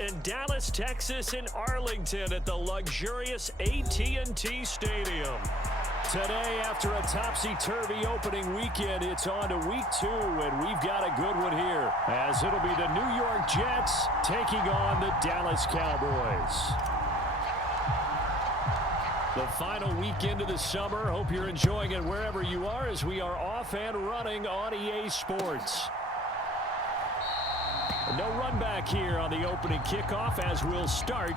in Dallas, Texas, in Arlington at the luxurious AT&T Stadium. Today, after a topsy-turvy opening weekend, it's on to week 2, and we've got a good one here, as it'll be the New York Jets taking on the Dallas Cowboys. The final weekend of the summer. Hope you're enjoying it wherever you are, as we are off and running on EA Sports. No run back here on the opening kickoff, as we'll start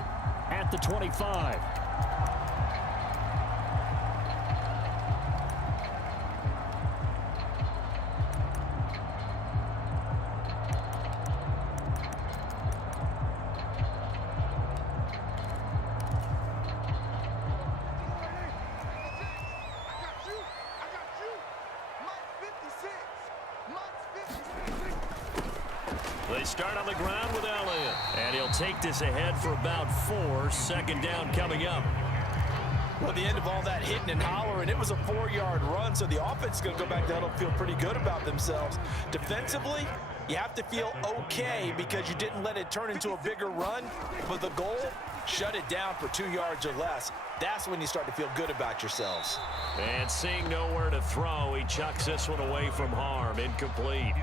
at the 25. They start on the ground with Elliott, and he'll take this ahead for about 4. Second down coming up. Well, at the end of all that hitting and hollering, it was a 4-yard run, so the offense is going to go back down and feel pretty good about themselves. Defensively, you have to feel okay because you didn't let it turn into a bigger run, but the goal, shut it down for 2 yards or less. That's when you start to feel good about yourselves. And seeing nowhere to throw, he chucks this one away from harm. Incomplete.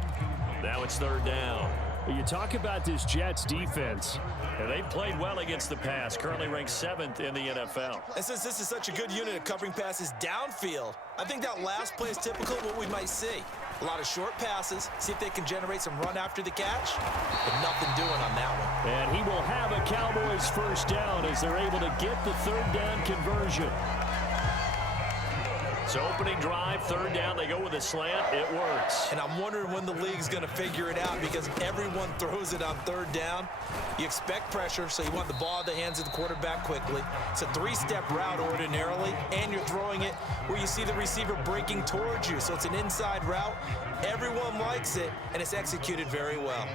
Now it's third down. You talk about this Jets defense, and they've played well against the pass, currently ranked 7th in the NFL. And since this is such a good unit of covering passes downfield, I think that last play is typical of what we might see. A lot of short passes, see if they can generate some run after the catch, but nothing doing on that one. And he will have a Cowboys first down as they're able to get the third down conversion. So opening drive, third down, they go with a slant. It works. And I'm wondering when the league's going to figure it out because everyone throws it on third down. You expect pressure, so you want the ball in the hands of the quarterback quickly. It's a 3-step route ordinarily, and you're throwing it where you see the receiver breaking towards you. So it's an inside route. Everyone likes it, and it's executed very well.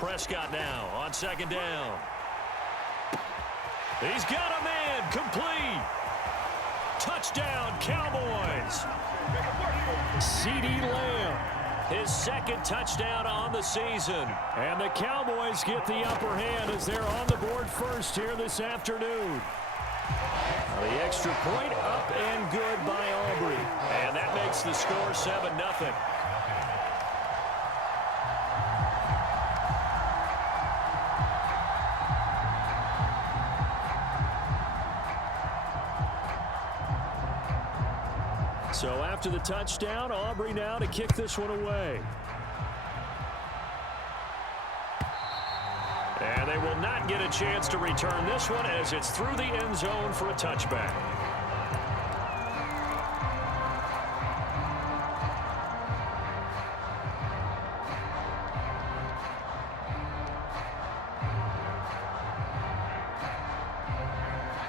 Prescott now on second down. He's got a man, complete. Touchdown, Cowboys. CeeDee Lamb, his second touchdown on the season. And the Cowboys get the upper hand as they're on the board first here this afternoon. The extra point up and good by Aubrey. And that makes the score 7-0. So after the touchdown, Aubrey now to kick this one away. And they will not get a chance to return this one as it's through the end zone for a touchback.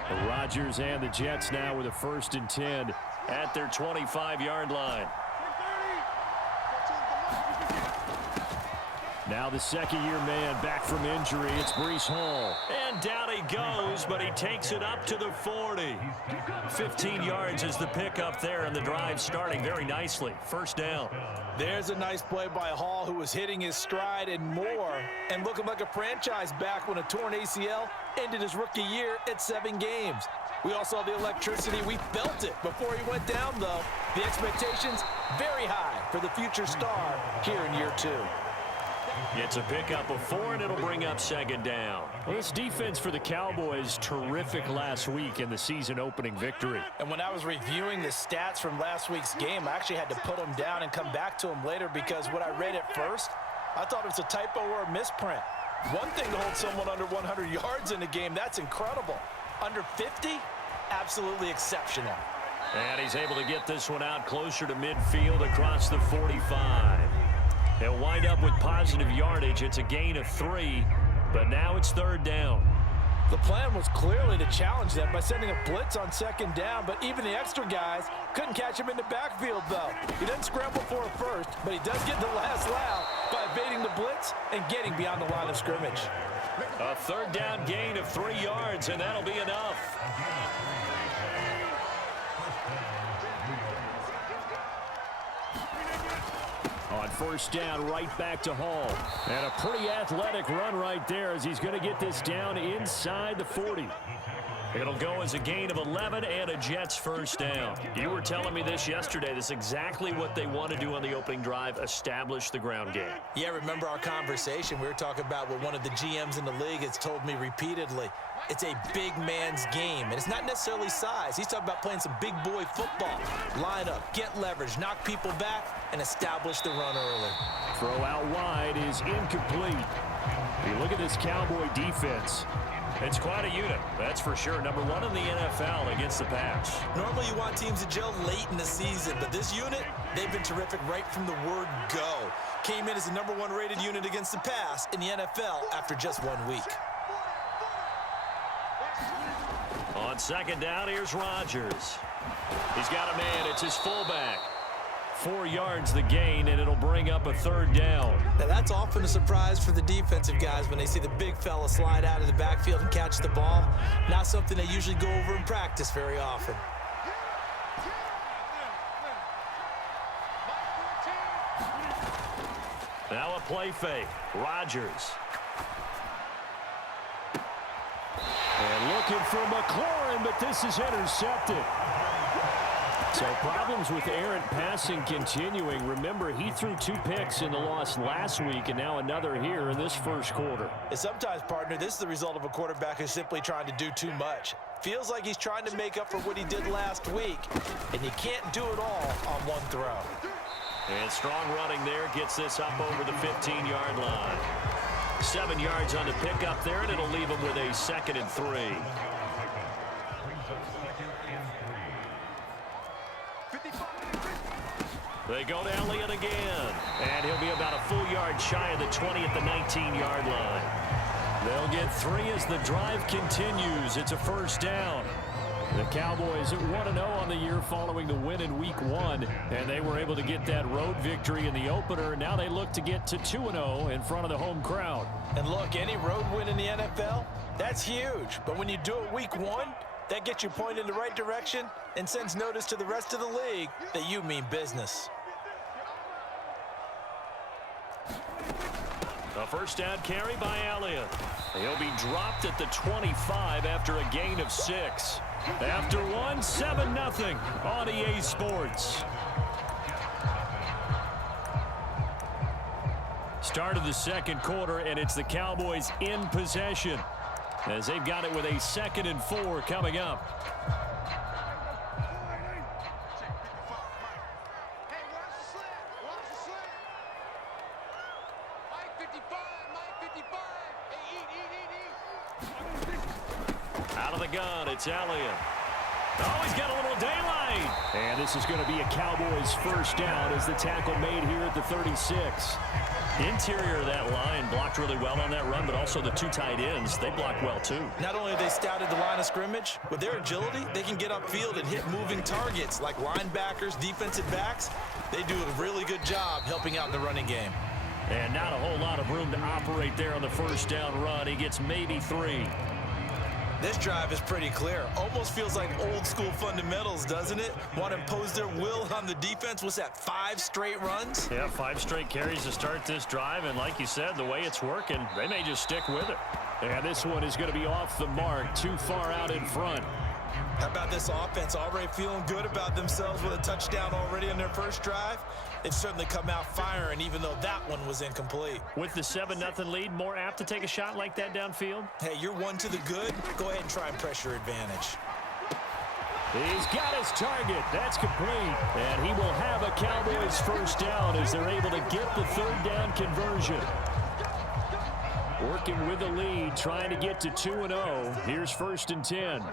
The Rodgers and the Jets now with a 1st and 10. At their 25-yard line. Now the second-year man back from injury. It's Breece Hall. And down he goes, but he takes it up to the 40. 15 yards is the pickup there, and the drive starting very nicely. First down. There's a nice play by Hall, who was hitting his stride and more, and looking like a franchise back when a torn ACL ended his rookie year at 7 games. We all saw the electricity. We felt it before he went down, though. The expectations very high for the future star here in year 2. It's a pickup of 4, and it'll bring up second down. Well, this defense for the Cowboys, terrific last week in the season-opening victory. And when I was reviewing the stats from last week's game, I actually had to put them down and come back to them later because what I read at first, I thought it was a typo or a misprint. One thing to hold someone under 100 yards in a game, that's incredible. Under 50? Absolutely exceptional. And he's able to get this one out closer to midfield across the 45. He'll wind up with positive yardage. It's a gain of 3, but now it's third down. The plan was clearly to challenge them by sending a blitz on second down, but even the extra guys couldn't catch him in the backfield, though. He doesn't scramble for a first, but he does get the last laugh by evading the blitz and getting beyond the line of scrimmage. A third down gain of 3 yards, and that'll be enough. On first down right back to Hall. And a pretty athletic run right there as he's going to get this down inside the 40. It'll go as a gain of 11 and a Jets first down. You were telling me this yesterday. This is exactly what they want to do on the opening drive, establish the ground game. Yeah, remember our conversation. We were talking about what one of the GMs in the league has told me repeatedly. It's a big man's game, and it's not necessarily size. He's talking about playing some big boy football. Line up, get leverage, knock people back, and establish the run early. Throw out wide is incomplete. You look at this Cowboy defense. It's quite a unit, that's for sure. Number one in the NFL against the pass. Normally you want teams to gel late in the season, but this unit, they've been terrific right from the word go. Came in as the number one rated unit against the pass in the NFL after just 1 week. On second down, here's Rodgers. He's got a man, it's his fullback. 4 yards the gain, and it'll bring up a third down. Now that's often a surprise for the defensive guys when they see the big fella slide out of the backfield and catch the ball. Not something they usually go over in practice very often. Now a play fake. Rodgers. And looking for McLaurin, but this is intercepted. So problems with errant passing continuing. Remember, he threw 2 picks in the loss last week, and now another here in this first quarter. And sometimes, partner, this is the result of a quarterback who's simply trying to do too much. Feels like he's trying to make up for what he did last week, and you can't do it all on one throw. And strong running there gets this up over the 15-yard line. 7 yards on the pickup there, and it'll leave him with a 2nd and 3. They go to Elliott again, and he'll be about a full yard shy of the 20 at the 19-yard line. They'll get 3 as the drive continues. It's a first down. The Cowboys at 1-0 on the year following the win in Week 1, and they were able to get that road victory in the opener. Now they look to get to 2-0 in front of the home crowd. And look, any road win in the NFL, that's huge. But when you do it Week 1, that gets you pointed in the right direction and sends notice to the rest of the league that you mean business. A first down carry by Elliott. He'll be dropped at the 25 after a gain of 6. After one, 7-0 on EA Sports. Start of the second quarter, and it's the Cowboys in possession as they've got it with a 2nd and 4 coming up. Out of the gun, it's Elliott. Oh, he's got a little daylight. And this is going to be a Cowboys first down as the tackle made here at the 36. Interior of that line blocked really well on that run, but also the 2 tight ends, they blocked well too. Not only have they scouted the line of scrimmage, with their agility, they can get upfield and hit moving targets like linebackers, defensive backs. They do a really good job helping out in the running game. And not a whole lot of room to operate there on the first down run. He gets maybe 3. This drive is pretty clear. Almost feels like old school fundamentals, doesn't it? Want to impose their will on the defense. What's that, 5 straight runs? Yeah, 5 straight carries to start this drive. And like you said, the way it's working, they may just stick with it. And this one is going to be off the mark, too far out in front. How about this offense already feeling good about themselves with a touchdown already on their first drive? They've certainly come out firing, even though that one was incomplete. With the 7-0 lead, more apt to take a shot like that downfield? Hey, you're 1 to the good. Go ahead and try and pressure advantage. He's got his target. That's complete. And he will have a Cowboys first down as they're able to get the 3rd down conversion. Working with the lead, trying to get to 2-0. Here's 1st and 10.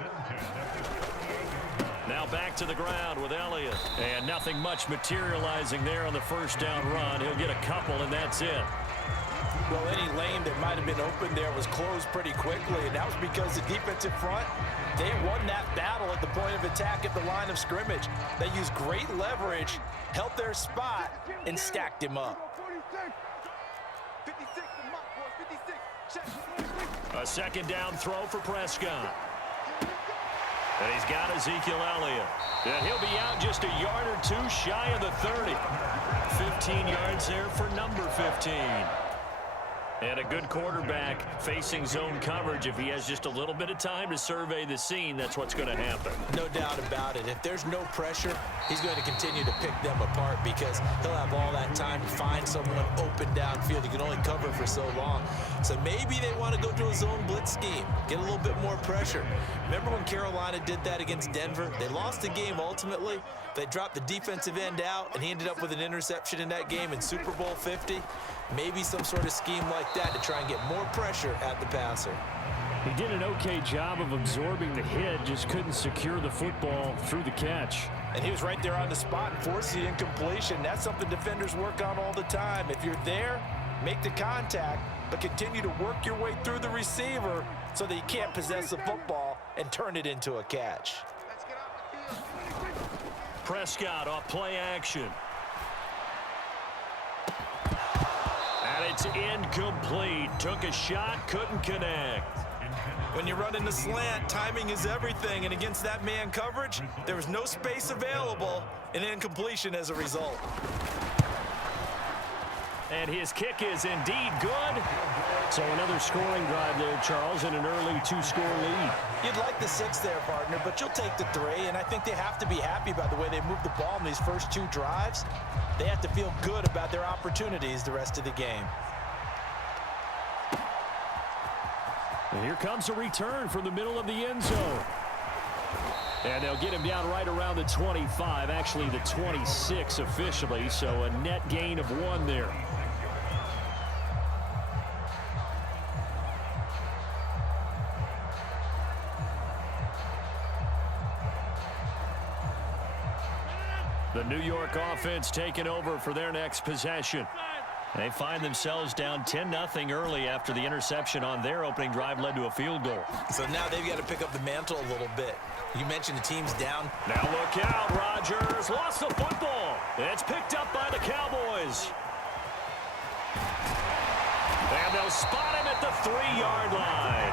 Now back to the ground with Elliott. And nothing much materializing there on the first down run. He'll get a couple, and that's it. Well, any lane that might have been open there was closed pretty quickly, and that was because the defensive front, they won that battle at the point of attack at the line of scrimmage. They used great leverage, held their spot, and stacked him up. A 2nd down throw for Prescott. And he's got Ezekiel Elliott. And he'll be out just a yard or two shy of the 30. 15 yards there for number 15. And a good quarterback facing zone coverage. If he has just a little bit of time to survey the scene, that's what's going to happen. No doubt about it. If there's no pressure, he's going to continue to pick them apart because he'll have all that time to find someone open downfield. He can only cover for so long. So maybe they want to go to a zone blitz scheme, get a little bit more pressure. Remember when Carolina did that against Denver? They lost the game ultimately. They dropped the defensive end out, and he ended up with an interception in that game in Super Bowl 50. Maybe some sort of scheme like that to try and get more pressure at the passer. He did an okay job of absorbing the hit, just couldn't secure the football through the catch. And he was right there on the spot and forced the incompletion. That's something defenders work on all the time. If you're there, make the contact, but continue to work your way through the receiver so that you can't possess the football and turn it into a catch. Prescott off play action. And it's incomplete. Took a shot, couldn't connect. When you're running the slant, timing is everything. And against that man coverage, there was no space available, and incompletion as a result. And his kick is indeed good. So another scoring drive there, Charles, and an early two-score lead. You'd like the 6 there, partner, but you'll take the 3, and I think they have to be happy about the way they moved the ball in these first 2 drives. They have to feel good about their opportunities the rest of the game. And here comes a return from the middle of the end zone. And they'll get him down right around the 25, actually the 26 officially, so a net gain of 1 there. The New York offense taking over for their next possession. They find themselves down 10-0 early after the interception on their opening drive led to a field goal. So now they've got to pick up the mantle a little bit. You mentioned the team's down. Now look out, Rodgers lost the football. It's picked up by the Cowboys. And they'll spot him at the 3-yard line.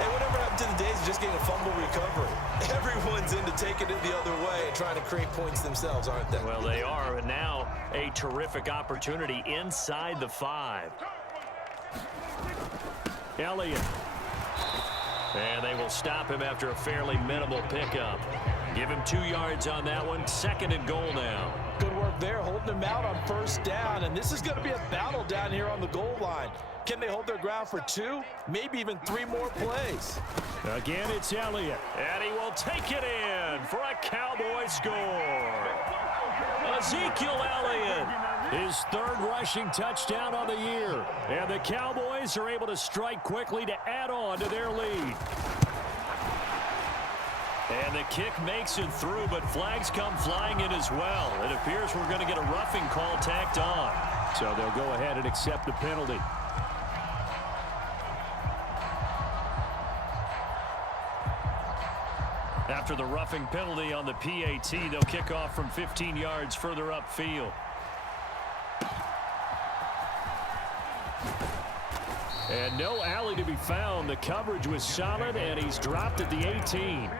Hey, whatever happened to the days of just getting a fumble recovery? Everyone's into taking it the other way and trying to create points themselves, aren't they? Well, they are, and now a terrific opportunity inside the 5. Elliott. And they will stop him after a fairly minimal pickup. Give him 2 yards on that one. 2nd and goal now. Good work there, holding him out on 1st down, and this is going to be a battle down here on the goal line. Can they hold their ground for 2, maybe even 3 more plays? Again, it's Elliott, and he will take it in for a Cowboy score. Ezekiel Elliott, his 3rd rushing touchdown on the year. And the Cowboys are able to strike quickly to add on to their lead. And the kick makes it through, but flags come flying in as well. It appears we're going to get a roughing call tacked on. So they'll go ahead and accept the penalty. After the roughing penalty on the PAT, they'll kick off from 15 yards further upfield. And no alley to be found. The coverage was solid, and he's dropped at the 18.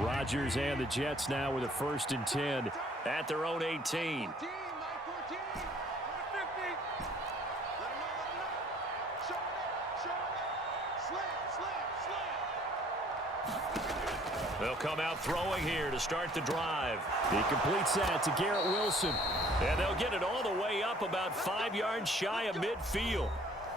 Rodgers and the Jets now with a 1st and 10 at their own 18. They'll come out throwing here to start the drive. He completes that to Garrett Wilson. And they'll get it all the way up about 5 yards shy of midfield.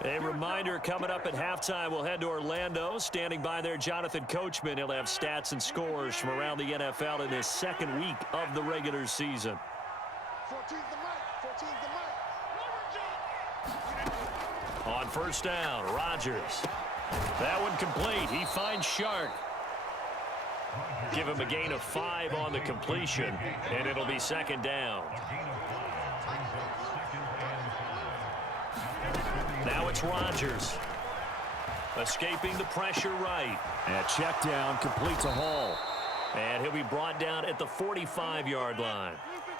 A reminder coming up at halftime, we'll head to Orlando. Standing by there, Jonathan Coachman. He'll have stats and scores from around the NFL in this 2nd week of the regular season. On 1st down, Rodgers. That one complete. He finds Shark. Give him a gain of 5 on the completion, and it'll be 2nd down. Now it's Rodgers. Escaping the pressure right. And check down completes a haul. And he'll be brought down at the 45-yard line.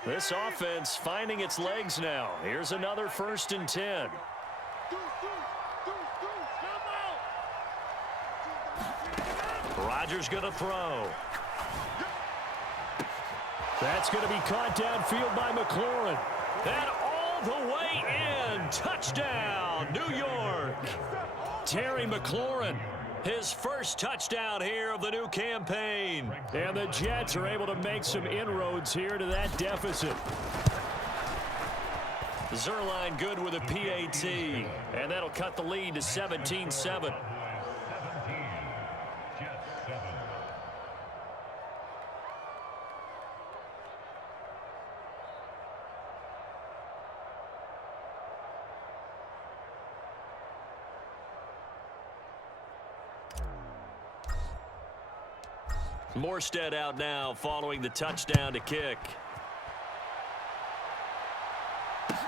This offense finding its legs now. Here's another 1st and 10. Rodgers going to throw. That's going to be caught downfield by McLaurin. And all the way in. Touchdown, New York. Terry McLaurin, his first touchdown here of the new campaign. And the Jets are able to make some inroads here to that deficit. Zerline good with a PAT. And that'll cut the lead to 17-7. Morstead out now following the touchdown to kick.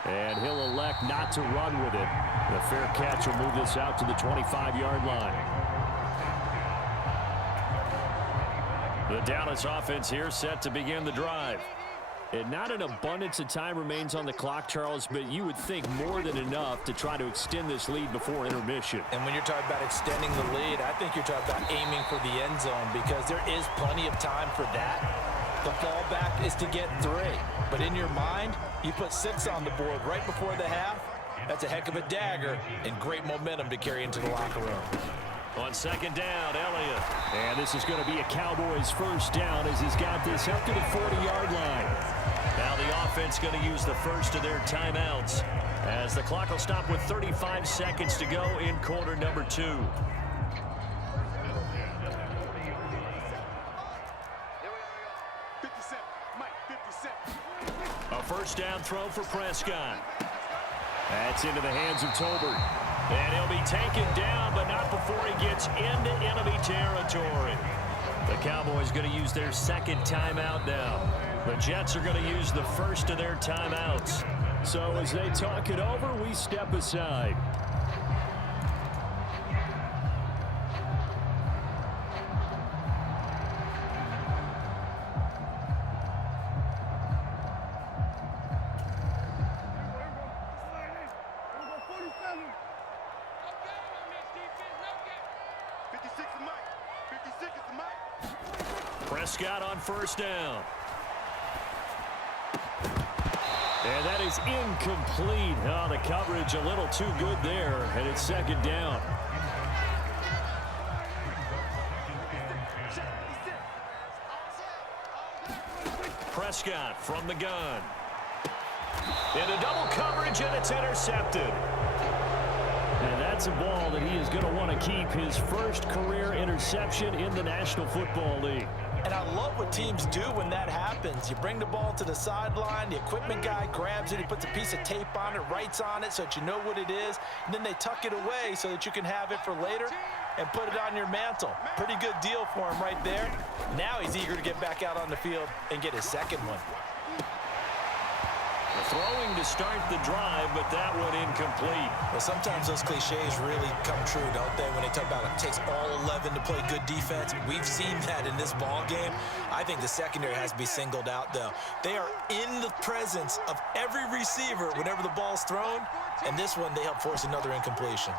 And he'll elect not to run with it. The fair catch will move this out to the 25-yard line. The Dallas offense here set to begin the drive. And not an abundance of time remains on the clock, Charles, but you would think more than enough to try to extend this lead before intermission. And when you're talking about extending the lead, I think you're talking about aiming for the end zone because there is plenty of time for that. The fallback is to get 3. But in your mind, you put 6 on the board right before the half. That's a heck of a dagger and great momentum to carry into the locker room. On second down, Elliott. And this is going to be a Cowboys first down as he's got this up to the 40-yard line. Now the offense going to use the first of their timeouts as the clock will stop with 35 seconds to go in quarter number 2. A first down throw for Prescott. That's into the hands of Tolbert. And he'll be taken down, but not before he gets into enemy territory. The Cowboys going to use their second timeout now. The Jets are going to use the first of their timeouts. So as they talk it over, we step aside. Prescott on first down. And that is incomplete. Oh, the coverage a little too good there, and it's second down. Prescott from the gun. Into double coverage, and it's intercepted. And that's a ball that he is going to want to keep, his first career interception in the National Football League. And I love what teams do when that happens. You bring the ball to the sideline, the equipment guy grabs it, he puts a piece of tape on it, writes on it so that you know what it is, and then they tuck it away so that you can have it for later and put it on your mantle. Pretty good deal for him right there. Now he's eager to get back out on the field and get his second one. Throwing to start the drive, but that one incomplete. Well, sometimes those cliches really come true, don't they? When they talk about it takes all 11 to play good defense. We've seen that in this ball game. I think the secondary has to be singled out, though. They are in the presence of every receiver whenever the ball's thrown, and this one they help force another incompletion.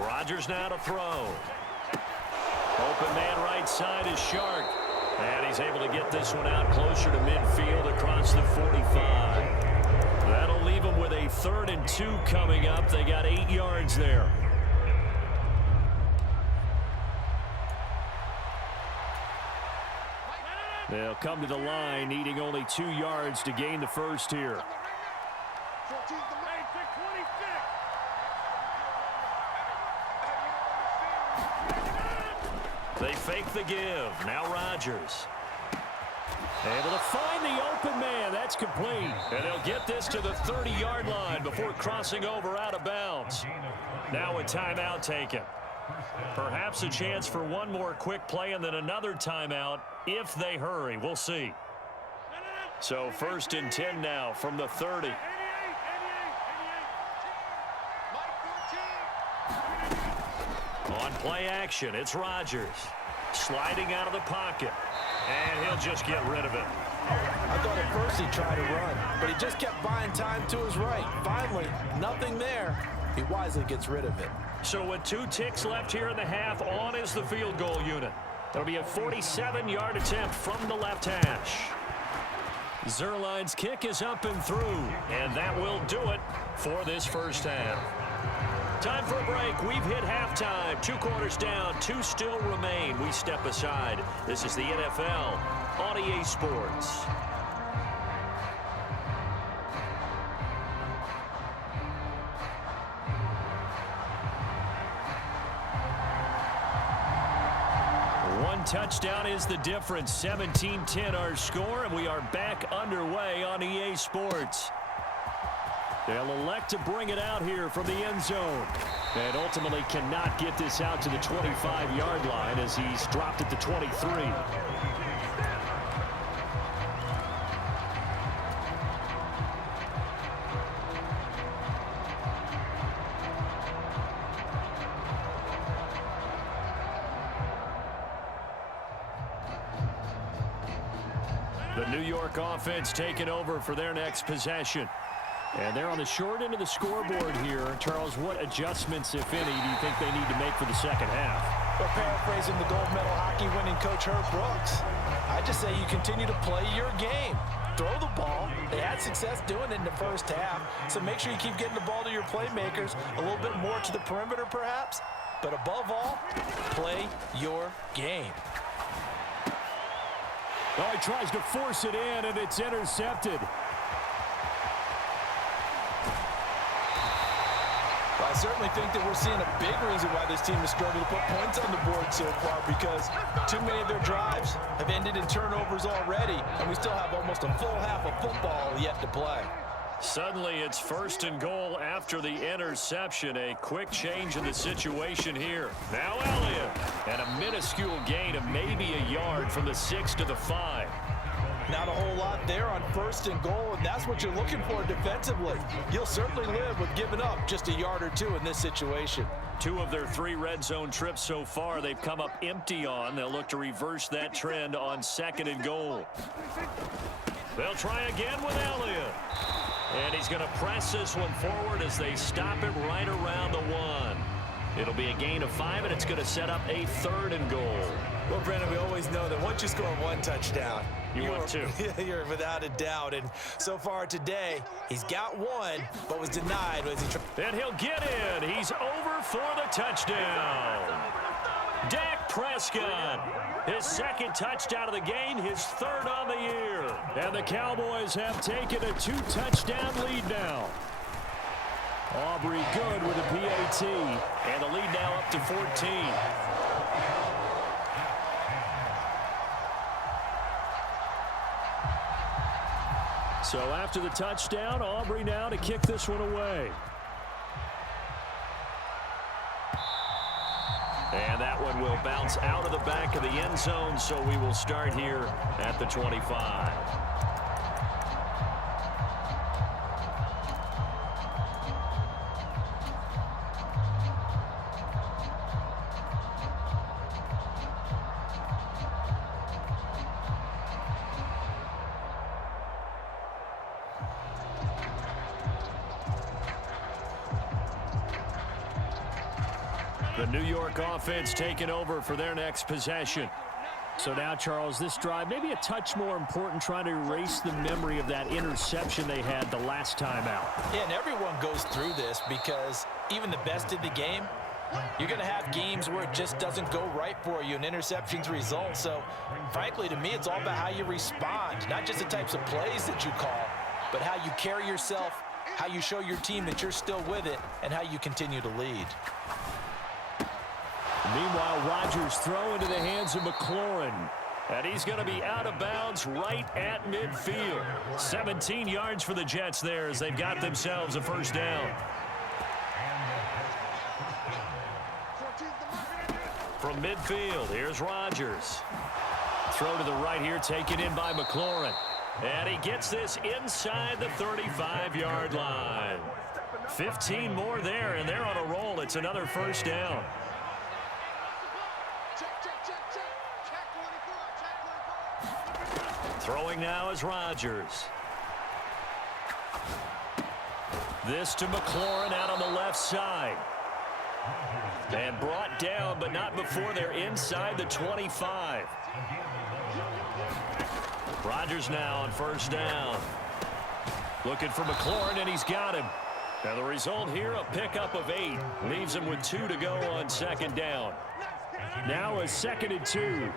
Rodgers now to throw. Open man right side is Shark. And he's able to get this one out closer to midfield across the 45. That'll leave him with a 3rd and 2 coming up. They got 8 yards there. They'll come to the line needing only 2 yards to gain the first here. They fake the give. Now Rodgers. Able to find the open man. That's complete. And they'll get this to the 30-yard line before crossing over out of bounds. Now a timeout taken. Perhaps a chance for one more quick play and then another timeout if they hurry. We'll see. So 1st and 10 now from the 30. On play action, it's Rodgers. Sliding out of the pocket. And he'll just get rid of it. I thought at first he tried to run, but he just kept buying time to his right. Finally, nothing there. He wisely gets rid of it. So with 2 ticks left here in the half, on is the field goal unit. It'll be a 47-yard attempt from the left hash. Zerline's kick is up and through, and that will do it for this first half. Time for a break. We've hit halftime. 2 quarters down, 2 still remain. We step aside. This is the NFL on EA Sports. One touchdown is the difference. 17-10 our score, and we are back underway on EA Sports. They'll elect to bring it out here from the end zone. And ultimately cannot get this out to the 25-yard line as he's dropped at the 23. The New York offense taking over for their next possession. And they're on the short end of the scoreboard here. Charles, what adjustments, if any, do you think they need to make for the second half? Well, paraphrasing the gold medal hockey winning coach Herb Brooks, I just say you continue to play your game. Throw the ball. They had success doing it in the first half, so make sure you keep getting the ball to your playmakers, a little bit more to the perimeter perhaps, but above all, play your game. Oh, he tries to force it in, and it's intercepted. I certainly think that we're seeing a big reason why this team has struggled to put points on the board so far, because too many of their drives have ended in turnovers already, and we still have almost a full half of football yet to play. Suddenly, it's 1st and goal after the interception. A quick change in the situation here. Now Elliott, and a minuscule gain of maybe a yard from the 6 to the 5. Not a whole lot there on 1st and goal, and that's what you're looking for defensively. You'll certainly live with giving up just a yard or 2 in this situation. 2 of their 3 red zone trips so far they've come up empty on. They'll look to reverse that trend on 2nd and goal. They'll try again with Elliott. And he's going to press this one forward as they stop it right around the 1. It'll be a gain of 5, and it's going to set up a 3rd and goal. Well, Brandon, we always know that once you score 1 touchdown, want 2. You're without a doubt. And so far today, he's got 1, but was denied. And he'll get in. He's over for the touchdown. Dak Prescott, his 2nd touchdown of the game, his 3rd on the year. And the Cowboys have taken a 2-touchdown lead now. Aubrey good with a PAT. And the lead now up to 14. So after the touchdown, Aubrey now to kick this one away. And that one will bounce out of the back of the end zone, so we will start here at the 25. The New York offense taking over for their next possession. So now, Charles, this drive maybe a touch more important, trying to erase the memory of that interception they had the last time out. Yeah, and everyone goes through this because even the best in the game, you're going to have games where it just doesn't go right for you and interceptions result. So, frankly, to me, it's all about how you respond, not just the types of plays that you call, but how you carry yourself, how you show your team that you're still with it, and how you continue to lead. Meanwhile, Rodgers throw into the hands of McLaurin. And he's going to be out of bounds right at midfield. 17 yards for the Jets there as they've got themselves a 1st down. From midfield, here's Rodgers. Throw to the right here, taken in by McLaurin. And he gets this inside the 35-yard line. 15 more there, and they're on a roll. It's another 1st down. Throwing now is Rodgers. This to McLaurin out on the left side. And brought down, but not before they're inside the 25. Rodgers now on first down. Looking for McLaurin, and he's got him. Now the result here, a pickup of 8. Leaves him with 2 to go on second down. Now a 2nd and 2.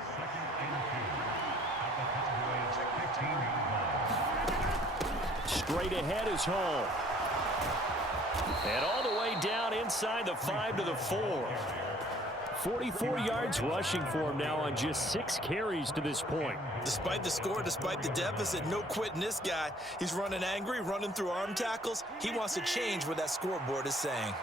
Straight ahead is Hall. And all the way down inside the 5 to the 4. 44 yards rushing for him now on just 6 carries to this point. Despite the score, despite the deficit, no quitting this guy. He's running angry, running through arm tackles. He wants to change what that scoreboard is saying.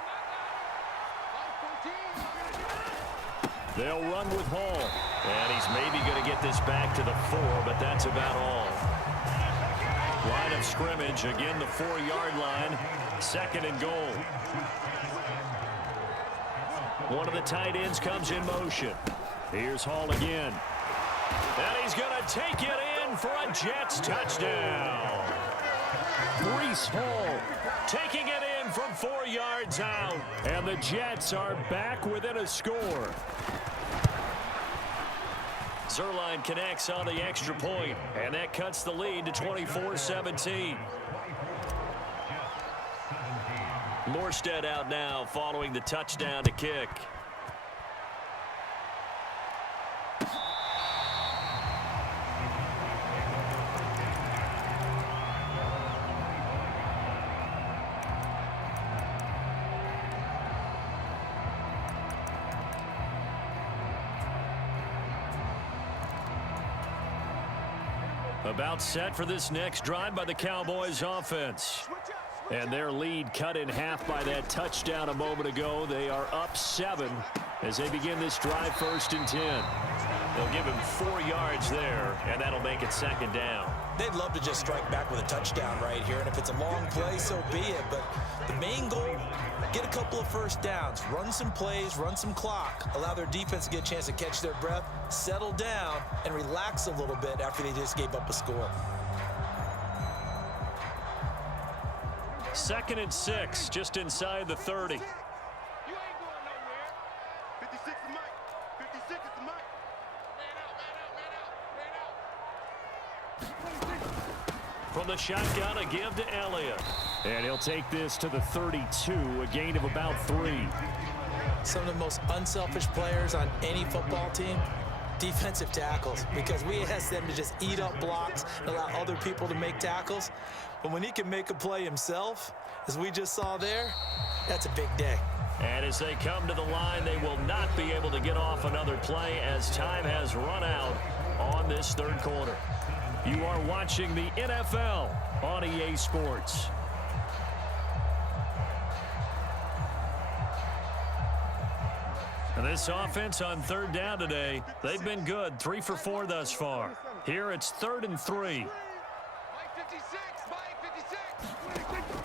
They'll run with Hall. And he's maybe going to get this back to the 4, but that's about all. Line of scrimmage, again the 4-yard line. 2nd and goal. One of the tight ends comes in motion. Here's Hall again. And he's going to take it in for a Jets touchdown. Breece Hall taking it in from 4 yards out. And the Jets are back within a score. Zerline connects on the extra point, and that cuts the lead to 24-17. Morstead out now following the touchdown to kick. About set for this next drive by the Cowboys offense. And their lead cut in half by that touchdown a moment ago. They are up 7 as they begin this drive 1st and 10. They'll give him 4 yards there, and that'll make it 2nd down. They'd love to just strike back with a touchdown right here, and if it's a long play, so be it. But the main goal, get a couple of first downs, run some plays, run some clock, allow their defense to get a chance to catch their breath, settle down, and relax a little bit after they just gave up a score. 2nd and 6, just inside the 30. You ain't going nowhere. 56 is Mike. 56 is the Mike. Man out. From the shotgun, a give to Elliott. And he'll take this to the 32, a gain of about 3. Some of the most unselfish players on any football team, defensive tackles, because we ask them to just eat up blocks and allow other people to make tackles. But when he can make a play himself, as we just saw there, that's a big day. And as they come to the line, they will not be able to get off another play as time has run out on this 3rd quarter. You are watching the NFL on EA Sports. And this offense on 3rd down today, they've been good, 3 for 4 thus far. Here it's 3rd and 3.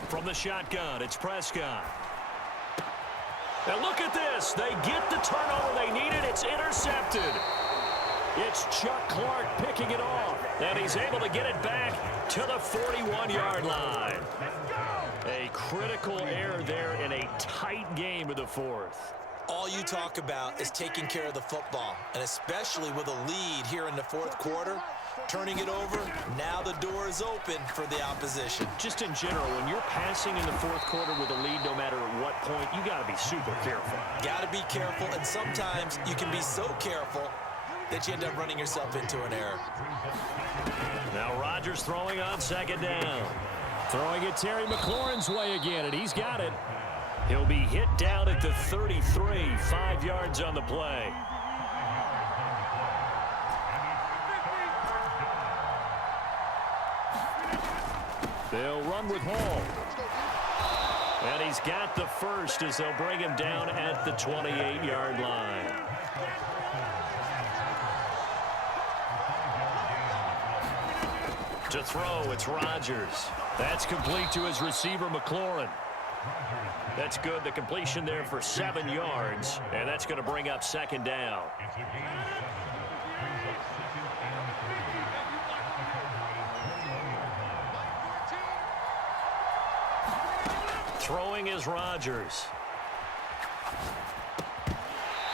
From the shotgun, it's Prescott. And look at this. They get the turnover they needed. It's intercepted. It's Chuck Clark picking it off. And he's able to get it back to the 41-yard line. A critical error there in a tight game of the 4th. All you talk about is taking care of the football, and especially with a lead here in the 4th quarter. Turning it over, now the door is open for the opposition. Just in general, when you're passing in the 4th quarter with a lead, no matter at what point, you got to be super careful. Got to be careful, and sometimes you can be so careful that you end up running yourself into an error. Now Rodgers throwing on 2nd down. Throwing it Terry McLaurin's way again, and he's got it. He'll be hit down at the 33, 5 yards on the play. They'll run with Hall. And he's got the first as they'll bring him down at the 28-yard line. To throw, it's Rodgers. That's complete to his receiver, McLaurin. That's good. The completion there for 7 yards, and that's going to bring up 2nd down. Throwing is Rodgers.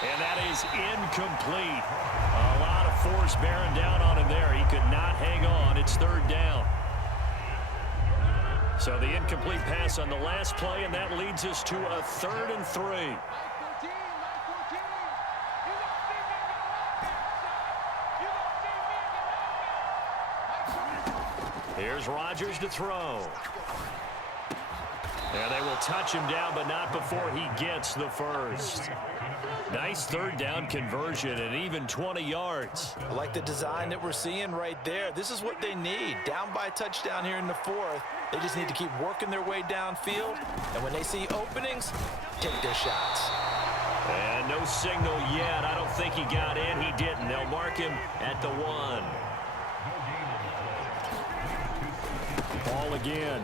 And that is incomplete. A lot of force bearing down on him there. He could not hang on. It's third down. So the incomplete pass on the last play, and that leads us to a 3rd and 3. Here's Rodgers to throw. And they will touch him down, but not before he gets the first. Nice third down conversion and even 20 yards. I like the design that we're seeing right there. This is what they need. Down by a touchdown here in the 4th. They just need to keep working their way downfield. And when they see openings, take their shots. And no signal yet. I don't think he got in. He didn't. They'll mark him at the 1. Ball again.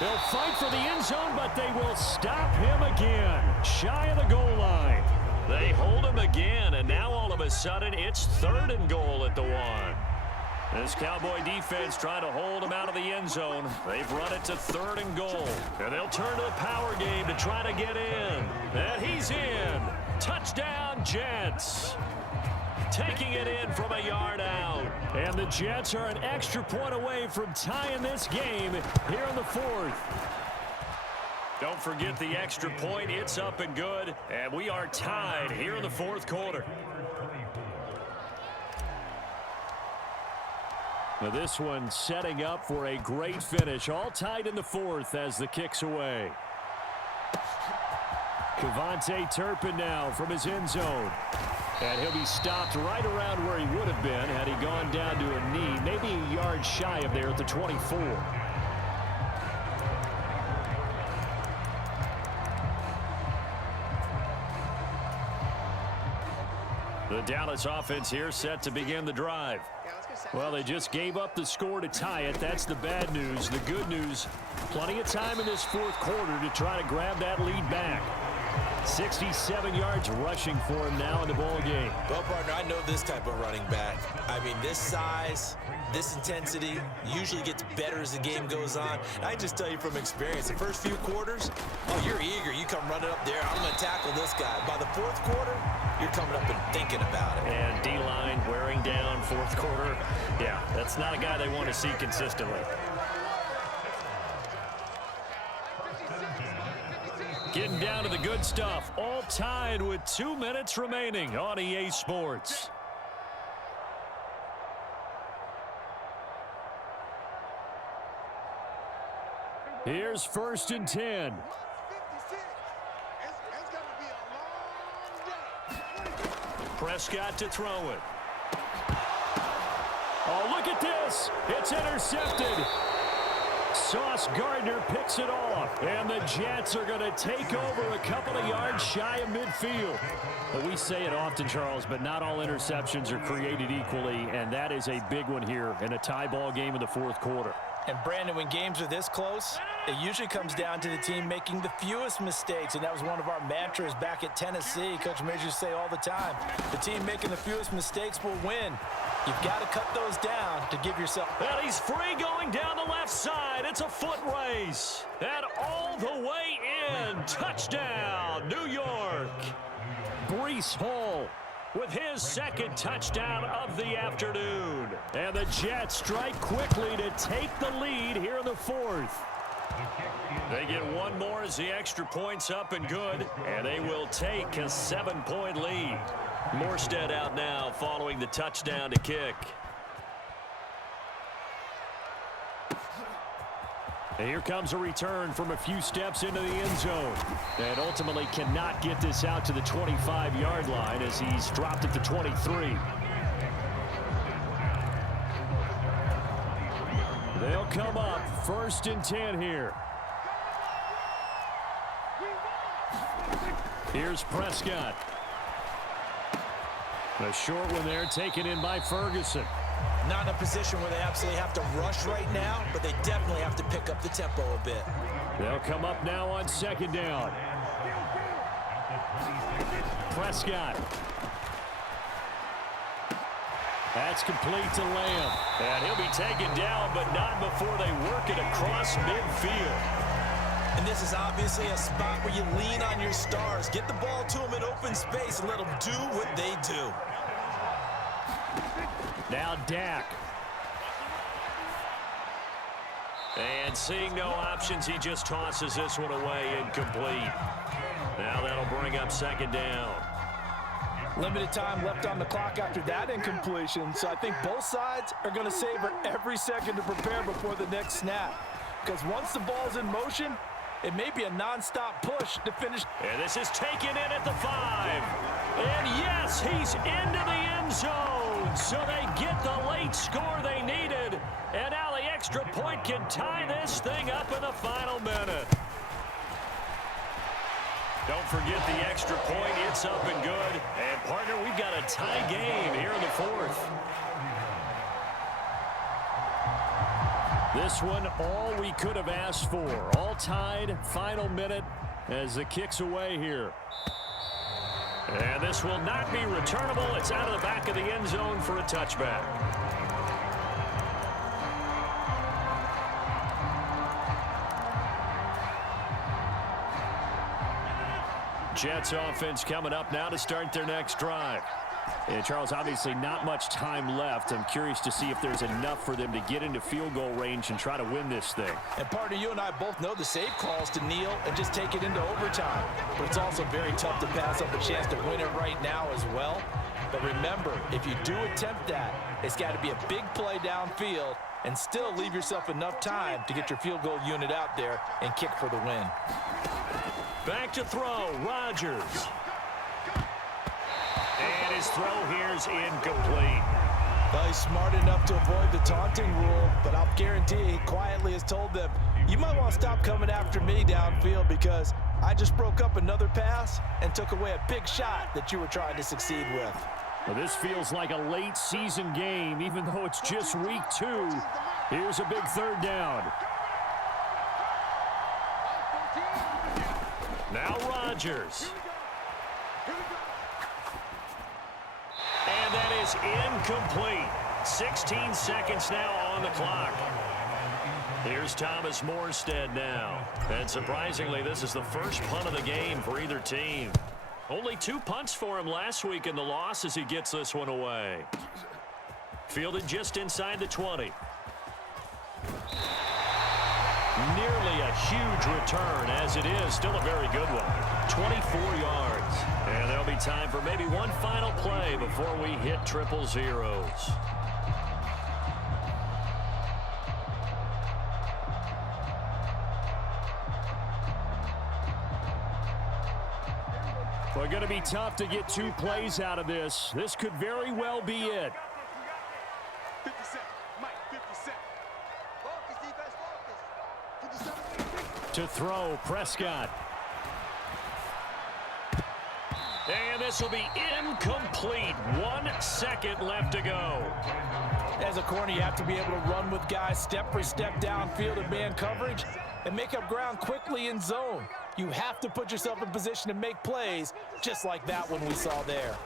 They'll fight for the end zone, but they will stop him again. Shy of the goal line. They hold him again, and now all of a sudden it's 3rd and goal at the 1. This Cowboy defense trying to hold him out of the end zone. They've run it to 3rd and goal. And they'll turn to the power game to try to get in. And he's in. Touchdown, Jets. Taking it in from a yard out. And the Jets are an extra point away from tying this game here in the 4th. Don't forget the extra point. It's up and good. And we are tied here in the 4th quarter. Now this one setting up for a great finish. All tied in the 4th as the kick's away. Kevontae Turpin now from his end zone. And he'll be stopped right around where he would have been had he gone down to a knee, maybe a yard shy of there at the 24. The Dallas offense here set to begin the drive. Well, they just gave up the score to tie it. That's the bad news. The good news, plenty of time in this 4th quarter to try to grab that lead back. 67 yards rushing for him now in the ball game. Well, partner, I know this type of running back. I mean, this size, this intensity usually gets better as the game goes on. And I just tell you from experience, the first few quarters, oh, you're eager. You come running up there. I'm going to tackle this guy. By the 4th quarter, you're coming up and thinking about it. And D-line wearing down 4th quarter. Yeah, that's not a guy they want to see consistently. Getting down to the good stuff. All tied with 2 minutes remaining on EA Sports. Here's 1st and 10. Prescott to throw it. Oh, look at this. It's intercepted. Sauce Gardner picks it off, and the Jets are going to take over a couple of yards shy of midfield. But we say it often, Charles, but not all interceptions are created equally, and that is a big one here in a tie ball game in the 4th quarter. And, Brandon, when games are this close, it usually comes down to the team making the fewest mistakes, and that was one of our mantras back at Tennessee. Coach Major used to say all the time, the team making the fewest mistakes will win. You've got to cut those down to give yourself... And he's free going down the left side. It's a foot race. And all the way in. Touchdown, New York. Breece Hall with his 2nd touchdown of the afternoon. And the Jets strike quickly to take the lead here in the 4th. They get one more as the extra point's up and good. And they will take a 7-point lead. Morstead out now following the touchdown to kick. And here comes a return from a few steps into the end zone. And ultimately cannot get this out to the 25-yard line as he's dropped at the 23. They'll come up 1st and 10 here. Here's Prescott. A short one there taken in by Ferguson. Not in a position where they absolutely have to rush right now, but they definitely have to pick up the tempo a bit. They'll come up now on 2nd down. Prescott. That's complete to Lamb. And he'll be taken down, but not before they work it across midfield. And this is obviously a spot where you lean on your stars. Get the ball to them in open space and let them do what they do. Now Dak. And seeing no options, he just tosses this one away, incomplete. Now that'll bring up second down. Limited time left on the clock after that incompletion, so I think both sides are going to savor every second to prepare before the next snap. Because once the ball's in motion, it may be a non-stop push to finish. And this is taken in at the 5. And yes, he's into the end zone. So they get the late score they needed. And now the extra point can tie this thing up in the final minute. Don't forget the extra point. It's up and good. And, partner, we've got a tie game here in the 4th. This one, all we could have asked for. All tied, final minute as the kick's away here. And this will not be returnable. It's out of the back of the end zone for a touchback. Jets offense coming up now to start their next drive. And Charles, obviously not much time left. I'm curious to see if there's enough for them to get into field goal range and try to win this thing. And partner, you and I both know the save calls to kneel and just take it into overtime. But it's also very tough to pass up a chance to win it right now as well. But remember, if you do attempt that, it's got to be a big play downfield and still leave yourself enough time to get your field goal unit out there and kick for the win. Back to throw, Rodgers. And his throw here's incomplete. Well, he's smart enough to avoid the taunting rule, but I'll guarantee he quietly has told them, you might want to stop coming after me downfield because I just broke up another pass and took away a big shot that you were trying to succeed with. Well, this feels like a late season game, even though it's just week 2. Here's a big third down. Now Rodgers. And that is incomplete. 16 seconds now on the clock. Here's Thomas Morstead now. And surprisingly, this is the first punt of the game for either team. Only 2 punts for him last week in the loss as he gets this one away. Fielded just inside the 20. Nearly a huge return, as it is still a very good one. 24 yards. And there'll be time for maybe one final play before we hit triple zeros. Well, going to be tough to get 2 plays out of this. This could very well be it. 50 cents. Mike, 50 cents. Focus, defense, focus. 57. To throw, Prescott. And this will be incomplete. 1 second left to go. As a corner, you have to be able to run with guys step for step downfield in man coverage and make up ground quickly in zone. You have to put yourself in position to make plays just like that one we saw there.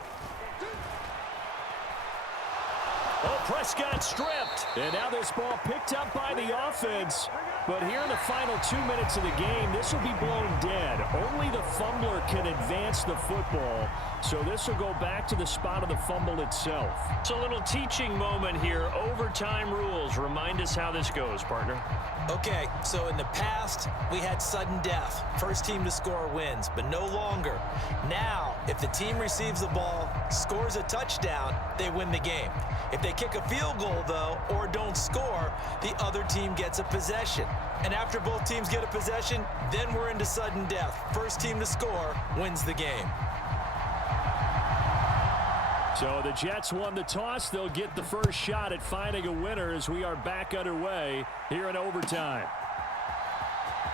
Oh, Prescott stripped. And now this ball picked up by the offense. But here in the final 2 minutes of the game, this will be blown dead. Only the fumbler can advance the football. So this will go back to the spot of the fumble itself. It's a little teaching moment here. Overtime rules. Remind us how this goes, partner. Okay, so in the past, we had sudden death. First team to score wins, but no longer. Now, if the team receives the ball, scores a touchdown, they win the game. If they kick a field goal, though, or don't score, the other team gets a possession. And after both teams get a possession, then we're into sudden death. First team to score wins the game. So the Jets won the toss. They'll get the first shot at finding a winner as we are back underway here in overtime.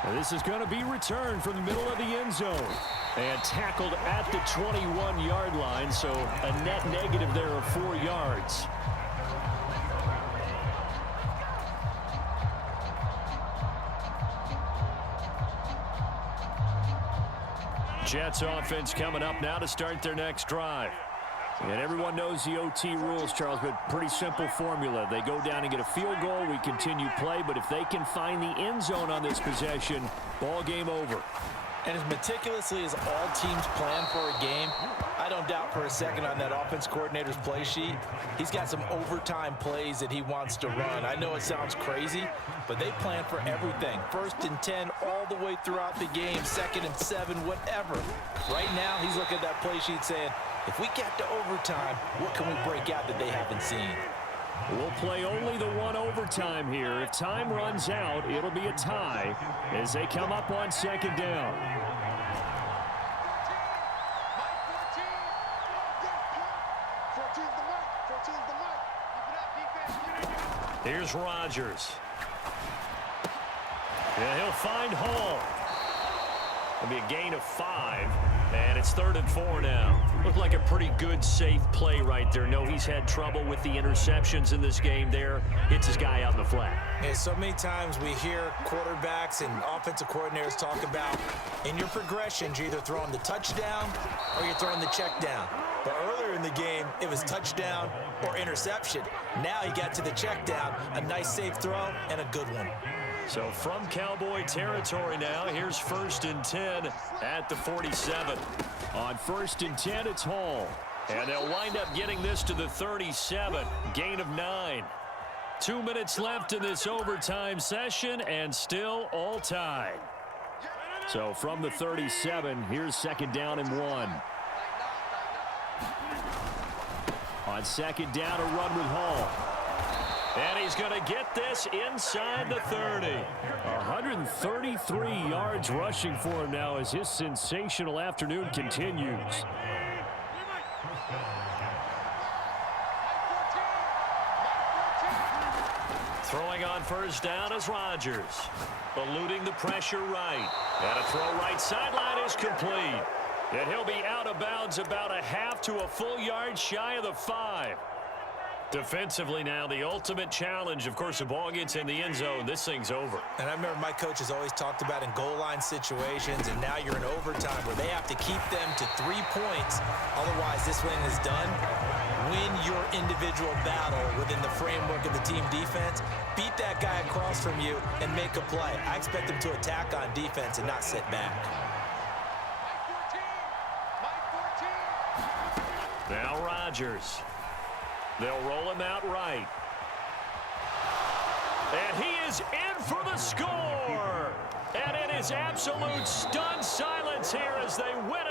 And this is going to be returned from the middle of the end zone. And tackled at the 21-yard line, so a net negative there of 4 yards. Jets offense coming up now to start their next drive. And everyone knows the OT rules, Charles, but pretty simple formula. They go down and get a field goal, we continue play, but if they can find the end zone on this possession, ball game over. And as meticulously as all teams plan for a game, I don't doubt for a second on that offense coordinator's play sheet, he's got some overtime plays that he wants to run. I know it sounds crazy, but they plan for everything. 1st and 10 all the way throughout the game, 2nd and 7, whatever. Right now, he's looking at that play sheet saying, if we get to overtime, what can we break out that they haven't seen? We'll play only the one overtime here. If time runs out, it'll be a tie as they come up on 2nd down. Here's Rodgers. Yeah, he'll find Hall. It'll be a gain of 5, and it's 3rd and 4 now. Looked like a pretty good, safe play right there. No, he's had trouble with the interceptions in this game there. Hits his guy out in the flat. Yeah, so many times we hear quarterbacks and offensive coordinators talk about in your progressions, you're either throwing the touchdown or you're throwing the check down. But earlier in the game, it was touchdown or interception. Now he got to the check down, a nice safe throw, and a good one. So from Cowboy territory now, here's 1st and 10 at the 47. On 1st and 10, it's Hall. And they'll wind up getting this to the 37. Gain of 9. 2 minutes left in this overtime session, and still all tied. So from the 37, here's 2nd down and 1. On 2nd down, a run with Hall. And he's going to get this inside the 30. 133 yards rushing for him now as his sensational afternoon continues. Throwing on 1st down is Rodgers. Eluding the pressure right. And a throw right sideline is complete. And he'll be out of bounds about a half to a full yard shy of the 5. Defensively now, the ultimate challenge. Of course, the ball gets in the end zone. This thing's over. And I remember my coaches always talked about in goal line situations, and now you're in overtime where they have to keep them to 3 points. Otherwise, this win is done. Win your individual battle within the framework of the team defense. Beat that guy across from you and make a play. I expect them to attack on defense and not sit back. Now Rodgers. They'll roll him out right. And he is in for the score. And it is absolute stunned silence here as they win